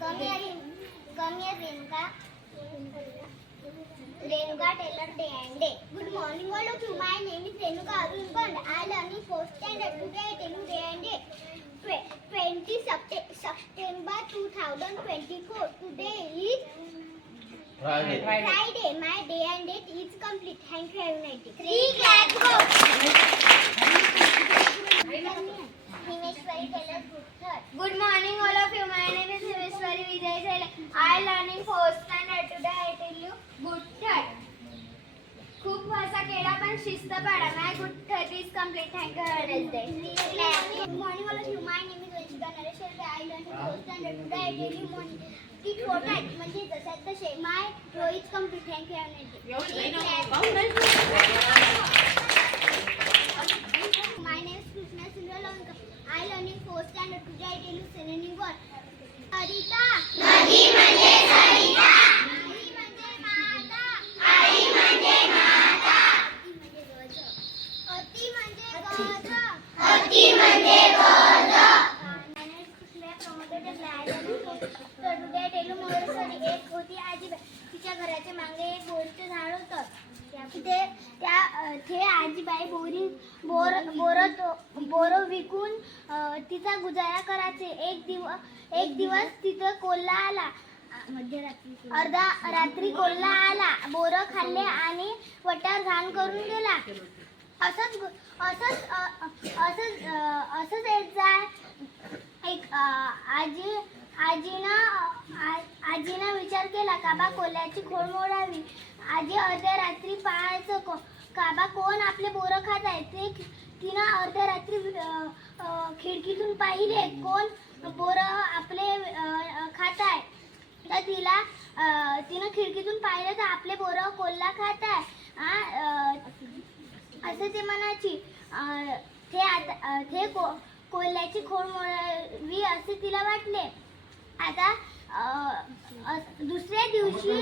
Come here, Renuka. Renuka Taylor Day and Day. Good morning, all of you. My name is Renuka Arun Band. I learn in 4th standard. Today I tell you day and day. 20 September 2024. Today is Friday. My day and date is complete. Thank you, have a nice day. 3 claps go. Himeshwari Taylor Guthar. Good morning, all of you. My name is Himeshwari Vijay Saila. I learn in 4th standard. Today I tell you good third. खूप भाषा केला पण शिस्त पाडा. My good third is complete. Thank you, have a nice day. Good morning, all of you. My name is Rishika Naresh. I learn in 4th standard. Today I tell you morning. Tit for tat म्हणजे जशात तसे. My row is complete. Thank you, have a nice day. My name is Krishna Sundaram. I learn in 4th standard. Today I tell you synonym word. Sarita. नदी म्हणजे सरिता. आई म्हणजे माता. आई म्हणजे माता. अति म्हणजे गज. अति म्हणजे गज. My name is Krishna Pramod Dev. तर today I tell you मोरसरी. एक होती आजीबाई. तिच्या घराच्या मागे एक बोरीचं झाड होतं. ते आजीबाई बोर विकून तिचा गुजारा करायचे. एक दिवस तिथं कोल्हा आला. अर्धा रात्री कोल्हा आला. बोर खाल्ले आणि वटार घाण करून गेला. असंच एक जाय एक आजीनं विचार केला काबा कोल्ह्याची खोड मोडावी. आजी अर्ध्या रात्री पाहायचं काबा कोण आपले बोरं खात आहे. ते तिनं अर्ध्या रात्री खिडकीतून पाहिले कोण बोरं आपले खात आहे. तर तिनं खिडकीतून पाहिलं तर आपले बोरं कोल्हा खात आहे. असं ते म्हणायची. ते कोल्ह्याची खोड मोडावी असे तिला वाटले. आता दुसऱ्या दिवशी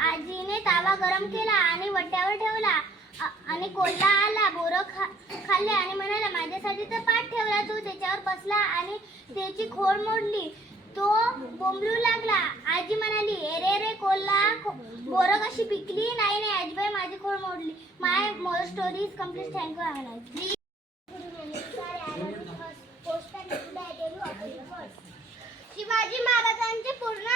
आजीने तावा गरम केला आणि वट्यावर ठेवला. आणि कोल्हा आला. बोरं खाल्ले आणि म्हणाला माझ्यासाठी तर पाठ ठेवला तू. त्याच्यावर बसला आणि त्याची खोड मोडली. तो बोंबलू लागला. आजी म्हणाली रे कोल्हा बोरं कशी पिकली. नाही आजीबाई माझी खोड मोडली. My more story is complete. Thank you, have a nice day. Shivaji महाराजांचे पूर्ण